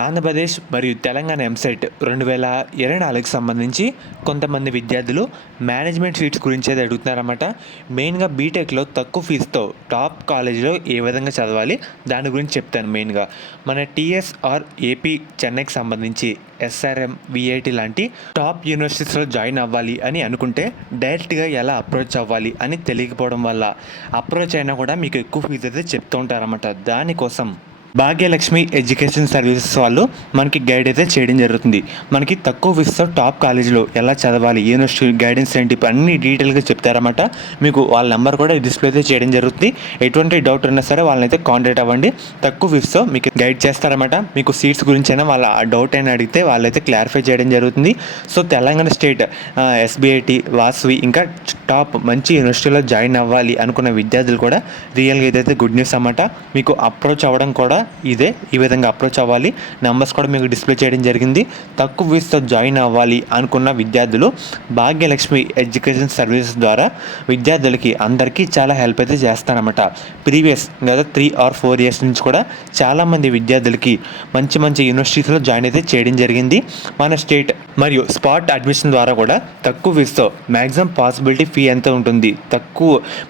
ఆంధ్రప్రదేశ్ మరియు తెలంగాణ ఎంసెట్ 2024కి సంబంధించి కొంతమంది విద్యార్థులు మేనేజ్మెంట్ సీట్స్ గురించి అయితే అడుగుతున్నారన్నమాట. మెయిన్గా బీటెక్లో తక్కువ ఫీజుతో టాప్ కాలేజీలో ఏ విధంగా చదవాలి దాని గురించి చెప్తాను. మెయిన్గా మన టీఎస్ఆర్ ఏపీ చెన్నైకి సంబంధించి ఎస్ఆర్ఎం విఐటి లాంటి టాప్ యూనివర్సిటీస్లో జాయిన్ అవ్వాలి అని అనుకుంటే డైరెక్ట్గా ఎలా అప్రోచ్ అవ్వాలి అని తెలియకపోవడం వల్ల అప్రోచ్ అయినా కూడా మీకు ఎక్కువ ఫీజు అయితే చెప్తూ ఉంటారన్నమాట. దానికోసం భాగ్యలక్ష్మి ఎడ్యుకేషన్ సర్వీసెస్ వాళ్ళు మనకి గైడ్ అయితే చేయడం జరుగుతుంది. మనకి తక్కువ ఫీజుతో టాప్ కాలేజీలో ఎలా చదవాలి, యూనివర్సిటీ గైడెన్స్ ఏంటి అన్ని డీటెయిల్గా చెప్తారన్నమాట. మీకు వాళ్ళ నెంబర్ కూడా డిస్ప్లే అయితే చేయడం జరుగుతుంది. ఎటువంటి డౌట్ ఉన్నా సరే వాళ్ళని అయితే కాంటాక్ట్ అవ్వండి. తక్కువ ఫీజుతో మీకు గైడ్ చేస్తారన్నమాట. మీకు సీట్స్ గురించి అయినా వాళ్ళ డౌట్ అయినా అడిగితే వాళ్ళైతే క్లారిఫై చేయడం జరుగుతుంది. సో తెలంగాణ స్టేట్ ఎస్బిఐటి, వాసవి ఇంకా టాప్ మంచి యూనివర్సిటీలో జాయిన్ అవ్వాలి అనుకున్న విద్యార్థులు కూడా రియల్గా ఇదైతే గుడ్ న్యూస్ అన్నమాట. మీకు అప్రోచ్ అవ్వడం కూడా ఈ విధంగా అప్రోచ్ అవ్వాలి. నెంబర్స్ కూడా మీకు డిస్ప్లే చేయడం జరిగింది. తక్కువ ఫీజుతో జాయిన్ అవ్వాలి అనుకున్న విద్యార్థులు భాగ్యలక్ష్మి ఎడ్యుకేషన్ సర్వీసెస్ ద్వారా విద్యార్థులకి అందరికీ చాలా హెల్ప్ అయితే చేస్తారన్నమాట. ప్రీవియస్ గత 3 or 4 years నుంచి కూడా చాలామంది విద్యార్థులకి మంచి మంచి యూనివర్సిటీస్లో జాయిన్ అయితే చేయడం జరిగింది. మన స్టేట్ మరియు స్పాట్ అడ్మిషన్ ద్వారా కూడా తక్కువ ఫీజుతో మ్యాక్సిమం పాసిబిలిటీ ఫీ ఎంత ఉంటుంది,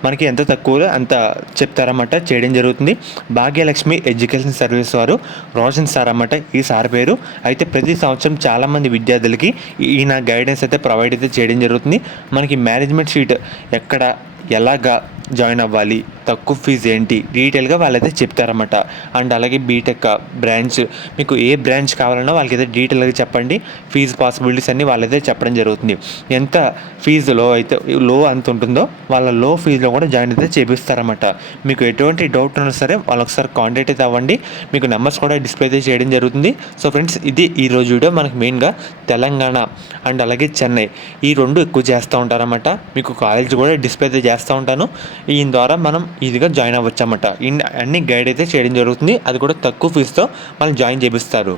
మనకి ఎంత తక్కువలో అంత చెప్తారన్నమాట, చేయడం జరుగుతుంది. భాగ్యలక్ష్మి ఎడ్యుకేషన్ సర్వీస్ వారు రోషన్ సార్ అన్నమాట ఈ సార్ పేరు. అయితే ప్రతి సంవత్సరం చాలామంది విద్యార్థులకి ఈయన గైడెన్స్ అయితే ప్రొవైడ్ అయితే చేయడం జరుగుతుంది. మనకి మేనేజ్మెంట్ సీట్ ఎక్కడ ఎలాగా జాయిన్ అవ్వాలి, తక్కువ ఫీజు ఏంటి డీటెయిల్గా వాళ్ళైతే చెప్తారన్నమాట. అండ్ అలాగే బీటెక్ బ్రాంచ్ మీకు ఏ బ్రాంచ్ కావాలన్నా వాళ్ళకైతే డీటెయిల్గా చెప్పండి. ఫీజు పాసిబిలిటీస్ అన్నీ వాళ్ళైతే చెప్పడం జరుగుతుంది. ఎంత ఫీజులో అయితే లో అంత ఉంటుందో వాళ్ళ లో ఫీజులో కూడా జాయిన్ అయితే చేపిస్తారన్నమాట. మీకు ఎటువంటి డౌట్ ఉన్నా సరే వాళ్ళు ఒకసారి కాంటాక్ట్ అయితే అవ్వండి. మీకు నెంబర్స్ కూడా డిస్ప్లే అయితే చేయడం జరుగుతుంది. సో ఫ్రెండ్స్, ఇది ఈరోజు వీడియో. మనకి మెయిన్గా తెలంగాణ అండ్ అలాగే చెన్నై ఈ రెండు ఎక్కువ చేస్తూ ఉంటారన్నమాట. మీకు కాలేజ్ కూడా డిస్ప్లే అయితే చేస్తూ ఉంటాను. ఈయన ద్వారా మనం ఈజీగా జాయిన్ అవ్వచ్చు అన్నమాట. అన్ని గైడ్ అయితే చేయడం జరుగుతుంది. అది కూడా తక్కువ ఫీజుతో మనం జాయిన్ చేపిస్తారు.